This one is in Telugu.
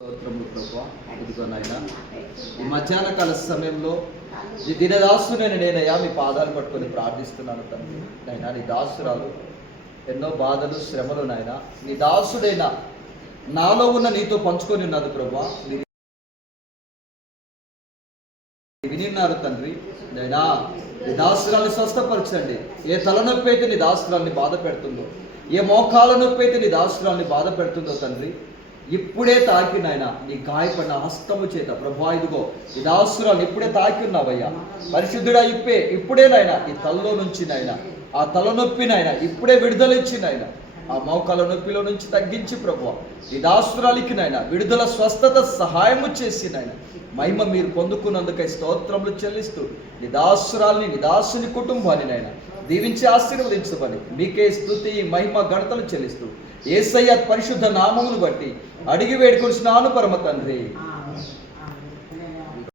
స్తోత్రములు ప్రభువా. ఇదిగో నాయన ఈ మధ్యాహ్న కాల సమయంలో ఈ దినదాసునైన నేనయ్యా మీ పాదాలు పట్టుకొని ప్రార్థిస్తున్నాను తండ్రి. నాయన నీ దాసురాలు ఎన్నో బాధలు శ్రమలు నాయన నీ దాసుడైన నాలో ఉన్న నీతో పంచుకొని ఉన్నది ప్రభువా. వినిన్నారు తండ్రి. నైనా నీ దాసురాల్ని స్వస్థపరచండి. ఏ తలనొప్పి అయితే నీ దాసురాల్ని బాధ పెడుతుందో, ఏ మోకాల నొప్పి అయితే నీ దాసురాల్ని బాధ పెడుతుందో తండ్రి, ఇప్పుడే తాకి నాయన నీ గాయపడిన హస్తము చేత ప్రభువా ఇదిగో ఈ దాసురాలు ఇప్పుడే తాకి ఉన్నావయ్యా. పరిశుద్ధుడా ఇప్పుడే నాయన ఈ తలలో నుంచి నాయన ఆ తలనొప్పి నాయన ఇప్పుడే విడుదలిచ్చి నాయన ఆ మోకాల నొప్పిలో నుంచి తగ్గించి ప్రభువా ఈ దాసురాలికి నాయన విడుదల స్వస్థత సహాయము చేసి నాయన మహిమ మీరు పొందుకున్నందుకై స్తోత్రములు చెల్లిస్తూ నీ దాసురాల్ని నీ దాసుని కుటుంబాన్ని నాయన దీవించి ఆశీర్వదించమని మీకే స్తుతి మహిమ ఘనతలు చెల్లిస్తూ యేసయ్య పరిశుద్ధ నామమును బట్టి అడిగి వేడుకొనిచున్నాను పరమ తండ్రి.